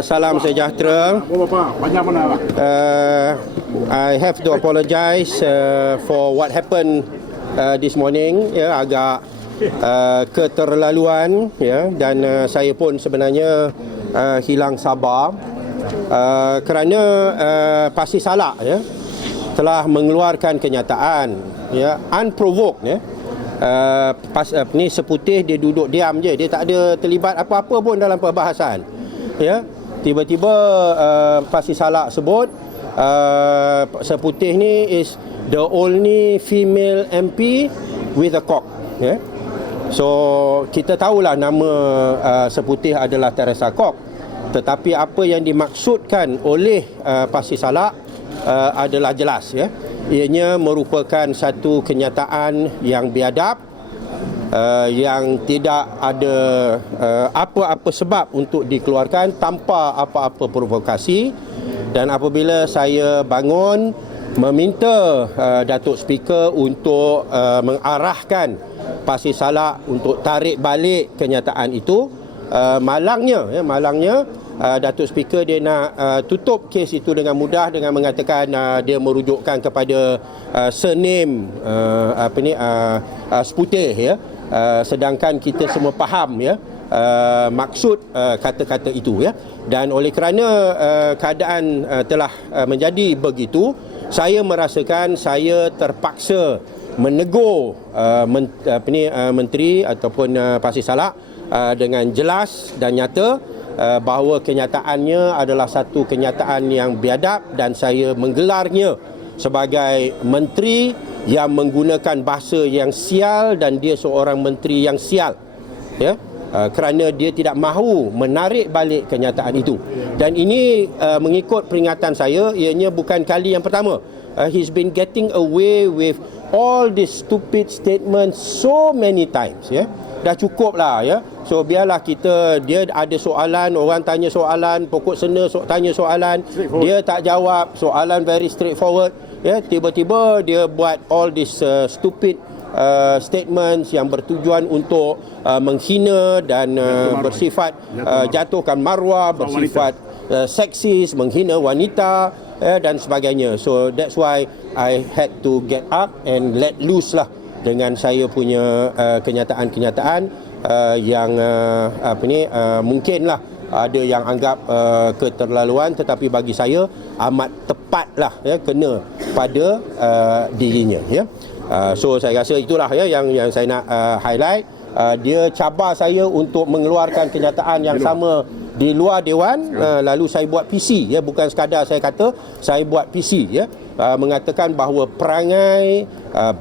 Salam sejahtera. I have to apologize for what happened this morning. Ya, agak keterlaluan, ya, dan saya pun sebenarnya hilang sabar kerana Pasi Salak, ya, telah mengeluarkan kenyataan, ya, unprovoked, ya. Ni Seputih dia duduk diam je, dia tak ada terlibat apa-apa pun dalam perbahasan, ya. Tiba-tiba Pasi Salak sebut Seputih ni is the only female MP with a cock, ya. So kita tahulah nama Seputih adalah Teresa Kok, tetapi apa yang dimaksudkan oleh Pasi Salak adalah jelas, ya. Ianya merupakan satu kenyataan yang biadab, yang tidak ada apa-apa sebab untuk dikeluarkan tanpa apa-apa provokasi. Dan apabila saya bangun meminta Datuk Speaker untuk mengarahkan Pasi Salak untuk tarik balik kenyataan itu, malangnya Datuk Speaker dia nak tutup kes itu dengan mudah dengan mengatakan dia merujukkan kepada surname Seputih, ya. Sedangkan kita semua faham, ya, maksud kata-kata itu, ya. Dan oleh kerana keadaan telah menjadi begitu, saya merasakan saya terpaksa menegur menteri ataupun Pasi Salak dengan jelas dan nyata bahawa kenyataannya adalah satu kenyataan yang biadab, dan saya menggelarnya sebagai menteri yang menggunakan bahasa yang sial, dan dia seorang menteri yang sial, ya, kerana dia tidak mahu menarik balik kenyataan itu. Dan ini mengikut peringatan saya, ianya bukan kali yang pertama. He's been getting away with all these stupid statements so many times, ya. Dah cukup lah, ya. So biarlah dia ada soalan, orang tanya soalan, pokok sena tanya soalan, dia tak jawab, soalan very straightforward, ya. Tiba-tiba dia buat all this stupid statements yang bertujuan untuk menghina dan bersifat jatuhkan maruah, bersifat seksis, menghina wanita, dan sebagainya. So that's why I had to get up and let loose lah dengan saya punya kenyataan-kenyataan yang mungkinlah ada yang anggap keterlaluan, tetapi bagi saya amat tepatlah, ya, kena pada dirinya, ya. So saya rasa itulah, ya, yang saya nak highlight. Dia cabar saya untuk mengeluarkan kenyataan yang sama di luar Dewan, lalu saya buat PC, ya, bukan sekadar saya kata, saya buat PC, ya, mengatakan bahawa perangai,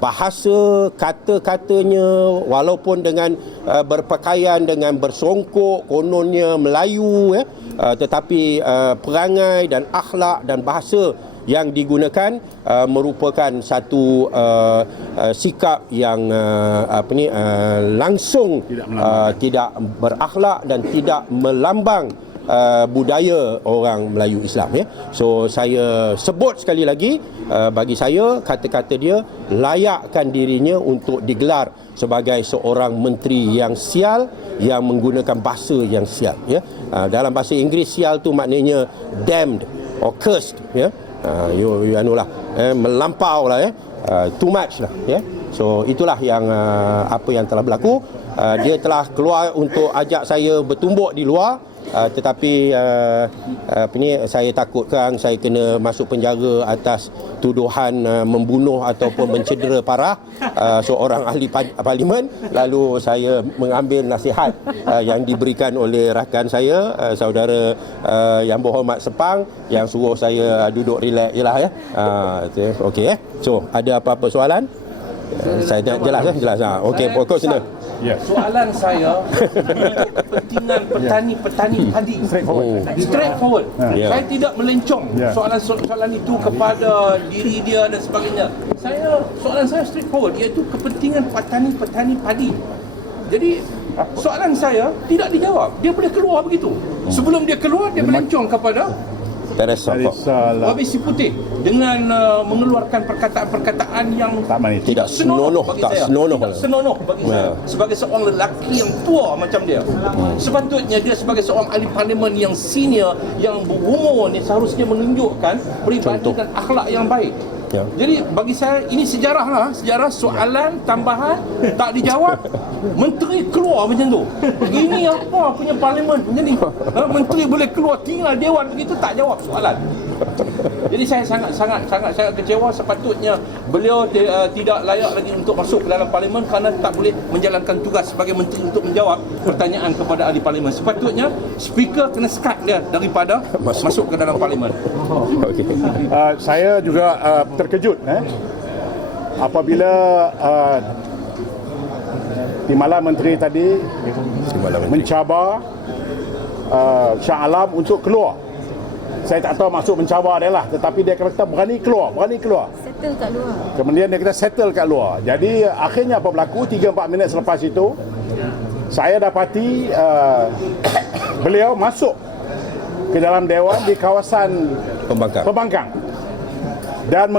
bahasa, kata-katanya, walaupun dengan berpakaian dengan bersongkok, kononnya Melayu, ya, tetapi perangai dan akhlak dan bahasa yang digunakan merupakan satu sikap yang langsung tidak berakhlak dan tidak melambang budaya orang Melayu Islam, ya. So saya sebut sekali lagi, bagi saya kata-kata dia layakkan dirinya untuk digelar sebagai seorang menteri yang sial, yang menggunakan bahasa yang sial, ya. Dalam bahasa Inggeris sial tu maknanya damned or cursed, ya. Melampau lah, ya. Too much lah, ya. So itulah yang apa yang telah berlaku. Dia telah keluar untuk ajak saya bertumbuk di luar, tetapi saya takutkan saya kena masuk penjara atas tuduhan membunuh ataupun mencedera parah seorang ahli parlimen. Lalu saya mengambil nasihat yang diberikan oleh rakan saya, saudara yang berhormat Sepang, yang suruh saya duduk relax je lah, ya. Okey, So ada apa-apa soalan? Saya nak jelas. Okey, pokok sini. Yeah. Soalan saya kepentingan petani padi. Straightforward. Yeah. Saya tidak melencong soalan itu kepada diri dia dan sebagainya. Soalan saya straightforward, iaitu kepentingan petani padi. Jadi soalan saya tidak dijawab. Dia boleh keluar begitu. Sebelum dia keluar, dia melencong kepada Teresa Fok. Habis si Putih dengan mengeluarkan perkataan-perkataan yang Tak manis. Tidak senonoh, bagi tak saya. senonoh. Tidak senonoh bagi saya. Sebagai seorang lelaki yang tua macam dia. Sepatutnya dia sebagai seorang ahli parlimen yang senior, yang berumur ni seharusnya menunjukkan peribadi dan akhlak yang baik. Ya. Jadi bagi saya ini sejarah lah, sejarah soalan tambahan tak dijawab, menteri keluar macam tu. Ini apa punya parlimen macam ni? Menteri boleh keluar tinggal dewan begitu tak jawab soalan. Jadi saya sangat kecewa. Sepatutnya beliau tidak layak lagi untuk masuk ke dalam parlimen kerana tak boleh menjalankan tugas sebagai menteri untuk menjawab pertanyaan kepada ahli parlimen. Sepatutnya speaker kena skat dia daripada masuk ke dalam parlimen. Okey. Saya juga terkejut apabila Timbalan Menteri tadi mencabar Shah Alam untuk keluar. Saya tak tahu maksud mencabar dia lah, tetapi dia kata berani keluar. Settle kat luar. Kemudian dia kata settle kat luar. Jadi akhirnya apa berlaku, 3-4 minit selepas itu saya dapati beliau masuk ke dalam dewan di kawasan Pembangkang dan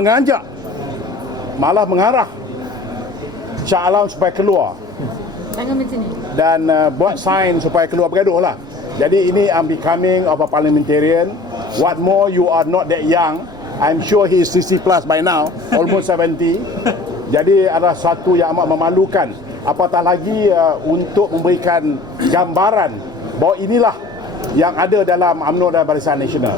malah mengarah Shah Alam supaya keluar Tangan macam ni. dan buat sign supaya keluar, bergaduh lah. Jadi ini unbecoming of a parliamentarian. What more, you are not that young. I'm sure he is 60 plus by now, almost 70. Jadi adalah satu yang amat memalukan. Apatah lagi untuk memberikan gambaran bahawa inilah yang ada dalam UMNO dan Barisan Nasional.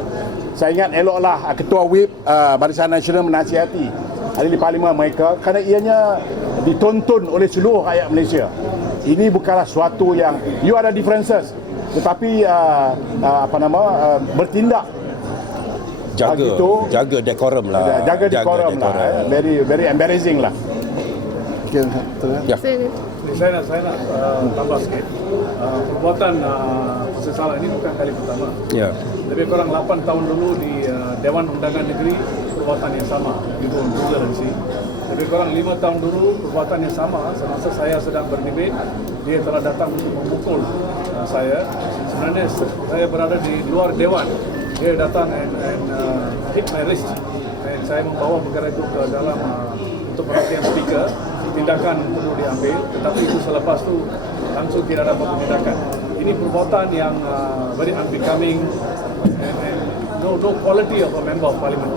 Saya ingat eloklah Ketua Whip Barisan Nasional menasihati ahli parlimen mereka kerana ianya ditonton oleh seluruh rakyat Malaysia. Ini bukanlah suatu yang you ada differences, tetapi bertindak jaga decorum lah. Jaga decorum lah. Very embarrassing lah. Ya. Saya nak tambah sikit. Perbuatan sesalah ini bukan kali pertama. Ya. Lebih kurang 8 tahun dulu di Dewan Undangan Negeri perbuatan yang sama, itu toleransi. Lebih kurang 5 tahun dulu perbuatan yang sama, semasa saya sedang berdebat, dia telah datang untuk memukul saya. Sebenarnya saya berada di luar dewan. Dia datang and hit my wrist. Dan saya membawa perkara itu ke dalam untuk perhatian speaker. Tindakan perlu diambil, tetapi itu selepas itu langsung tidak ada tindakan. Ini perbuatan yang very unbecoming and no quality of a member of parliament.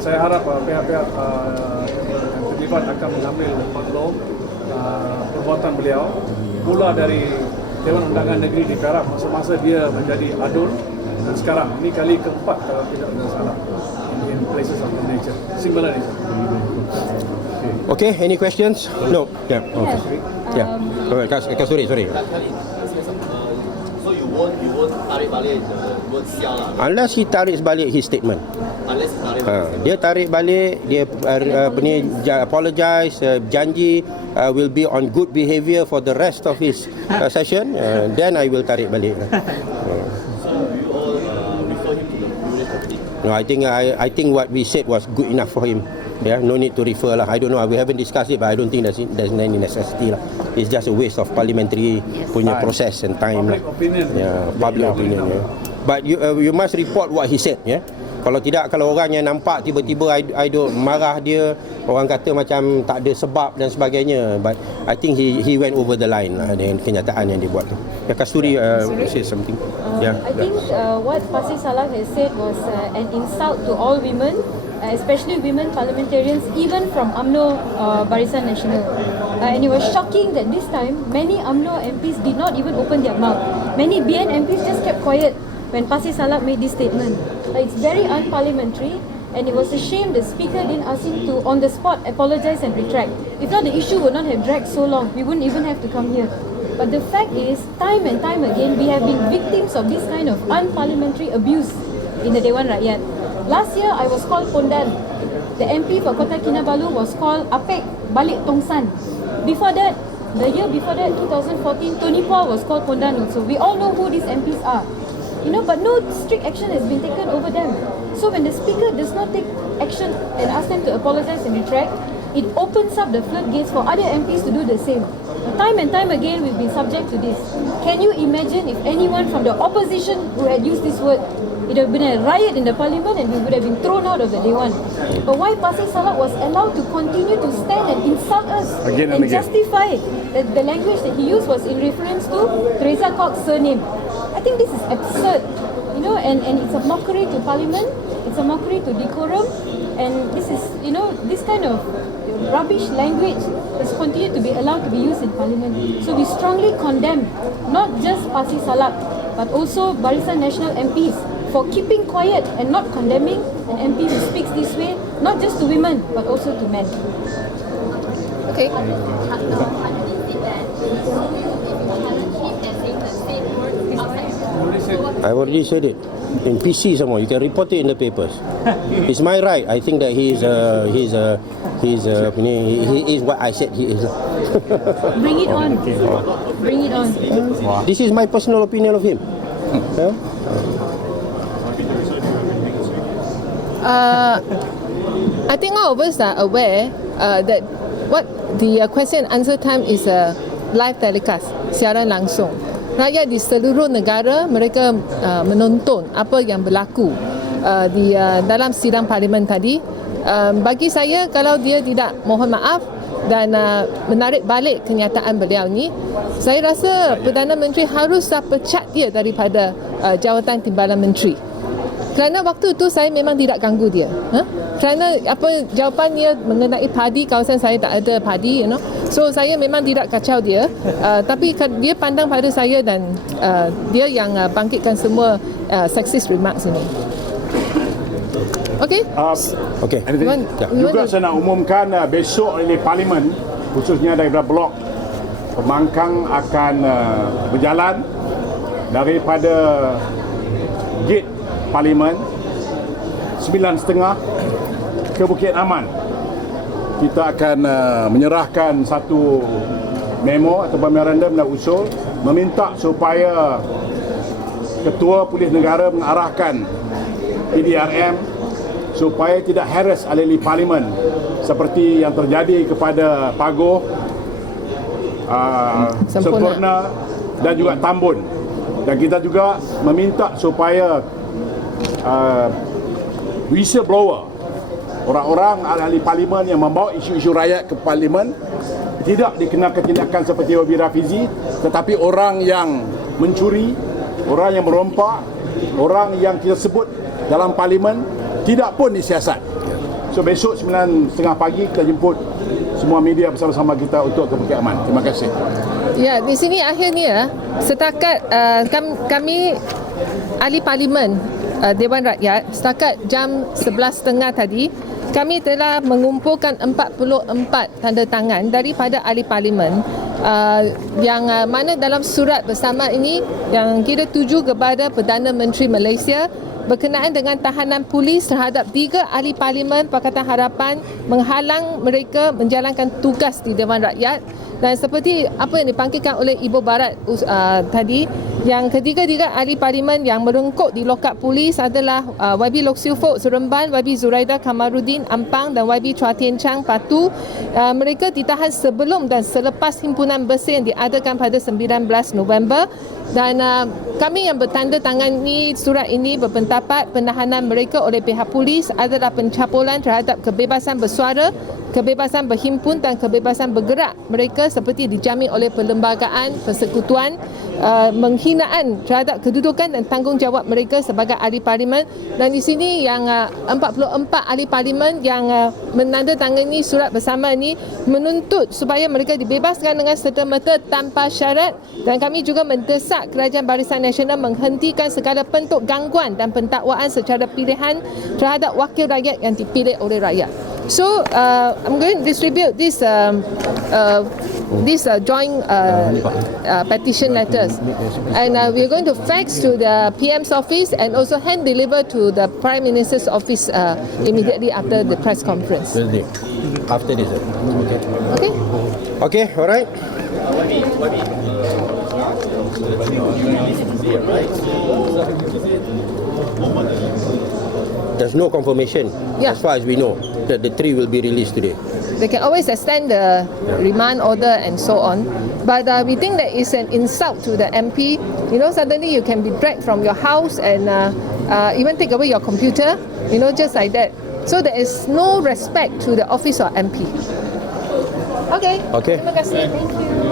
Saya harap pihak-pihak yang terlibat akan mengambil maklum perbuatan beliau pula dari Dewan Undangan Negeri di Perak masa-masa dia menjadi adun, dan sekarang ini kali keempat kalau tidak salah in places of nature, similar nature. Okay, any questions? No. Yeah. Okay. Yeah. Sorry. So you won't tarik balik the word sial lah. Unless he tarik balik his statement. Unless he tarik balik. Dia tarik balik, dia apologize, janji will be on good behaviour for the rest of his session. Then I will tarik balik. So you all refer him to the previous committee. No, I think what we said was good enough for him. Yeah, no need to refer lah. I don't know. We haven't discussed it, but I don't think there's any necessity lah. It's just a waste of parliamentary punya process and time lah. Public opinion. Yeah, public opinion. Yeah. But you must report what he said. Yeah. Kalau tidak, kalau orang yang nampak tiba-tiba I don't marah dia, orang kata macam tak ada sebab dan sebagainya. But I think he went over the line lah dengan kenyataan yang dia buat tu. Ya, Kasturi say something. Yeah. I think what Pasir Salah has said was an insult to all women, especially women parliamentarians, even from UMNO Barisan Nasional. And it was shocking that this time many UMNO MPs did not even open their mouth. Many BN MPs just kept quiet when Pasir Salah made this statement. It's very unparliamentary, and it was a shame the speaker didn't ask him to on the spot apologize and retract. If not, the issue would not have dragged so long. We wouldn't even have to come here. But the fact is, time and time again, we have been victims of this kind of unparliamentary abuse in the Dewan Rakyat. Last year, I was called Pondan. The MP for Kota Kinabalu was called Apek Balik Tongsan. Before that, the year before that, 2014, Tony Paul was called Pondan also. We all know who these MPs are. But no strict action has been taken over them. So when the speaker does not take action and ask them to apologize and retract, it opens up the floodgates for other MPs to do the same. Time and time again, we've been subject to this. Can you imagine if anyone from the opposition who had used this word, it would have been a riot in the parliament and we would have been thrown out of the Dewan. But why Pasir Salak was allowed to continue to stand and insult us Again and again. justify that the language that he used was in reference to Teresa Cox's surname. I think this is absurd, you know, and it's a mockery to parliament, it's a mockery to decorum, and this is, you know, this kind of rubbish language is continued to be allowed to be used in parliament. So we strongly condemn not just Pasir Salak but also Barisan Nasional MPs for keeping quiet and not condemning an MP who speaks this way, not just to women but also to men. Okay. I already said it in PC some more. You can report it in the papers. It's my right. I think that he is what I said he is. Bring it on. Bring it on. This is my personal opinion of him. Yeah? I think all of us are aware that what the question and answer time is a live telecast, siaran langsung. Rakyat di seluruh negara mereka menonton apa yang berlaku di dalam sidang parlimen tadi. Bagi saya, kalau dia tidak mohon maaf dan menarik balik kenyataan beliau ni, saya rasa Perdana Menteri harus pecat dia daripada jawatan Timbalan Menteri. Kerana waktu tu saya memang tidak ganggu dia. Kerana apa jawapannya mengenai padi, kawasan saya tak ada padi, you know. So saya memang tidak kacau dia. Tapi dia pandang pada saya dan dia yang bangkitkan semua sexist remarks ini. Okay? Okay. Anything? Juga saya nak umumkan besok oleh Parlimen, khususnya daripada Blok Pembangkang akan berjalan daripada gate Parlimen 9.30 ke Bukit Aman. Kita akan menyerahkan satu memo atau memorandum dan usul meminta supaya Ketua Polis Negara mengarahkan PDRM supaya tidak harass ahli Parlimen seperti yang terjadi kepada Pagoh, Sempurna dan juga Tambun. Dan kita juga meminta supaya whistleblower, orang-orang ahli Parlimen yang membawa isu-isu rakyat ke Parlimen tidak dikenakan tindakan seperti Wabi Rafizi, tetapi orang yang mencuri, orang yang merompak, orang yang kita sebut dalam Parlimen tidak pun disiasat. So besok 9.30 pagi kita jemput semua media bersama-sama kita untuk ke Bukit Aman. Terima kasih. Ya, di sini akhirnya setakat kami ahli Parlimen Dewan Rakyat setakat jam 11.30 tadi kami telah mengumpulkan 44 tanda tangan daripada ahli Parlimen yang mana dalam surat bersama ini yang kita tuju kepada Perdana Menteri Malaysia berkenaan dengan tahanan polis terhadap 3 ahli Parlimen Pakatan Harapan menghalang mereka menjalankan tugas di Dewan Rakyat. Dan seperti apa yang dibangkitkan oleh Ibu Barat tadi, yang ketiga-tiga ahli Parlimen yang merengkuk di lokap polis adalah YB Lok Siu Fok Seremban, YB Zuraida Kamaruddin Ampang dan YB Chua Tien Chang Patu. Mereka ditahan sebelum dan selepas himpunan bersih yang diadakan pada 19 November. Dan kami yang bertanda tangani surat ini berpendapat penahanan mereka oleh pihak polis adalah pencabulan terhadap kebebasan bersuara, kebebasan berhimpun dan kebebasan bergerak mereka seperti dijamin oleh Perlembagaan Persekutuan, menghinaan terhadap kedudukan dan tanggungjawab mereka sebagai ahli Parlimen. Dan di sini yang 44 ahli Parlimen yang menandatangani surat bersama ini menuntut supaya mereka dibebaskan dengan serta-merta tanpa syarat, dan kami juga mendesak Kerajaan Barisan Nasional menghentikan segala bentuk gangguan dan pentakwaan secara pilihan terhadap wakil rakyat yang dipilih oleh rakyat. So I'm going to distribute this joint petition letters, and we're going to fax to the PM's office and also hand deliver to the Prime Minister's office immediately after the press conference. After this. Okay. Okay. Okay, all right. There's no confirmation, Yeah. as far as we know, that the 3 will be released today. They can always extend the remand order and so on. But we think that it's an insult to the MP. You know, suddenly you can be dragged from your house and even take away your computer, you know, just like that. So there is no respect to the office of MP. Okay. Okay. Terima kasih. Thank you.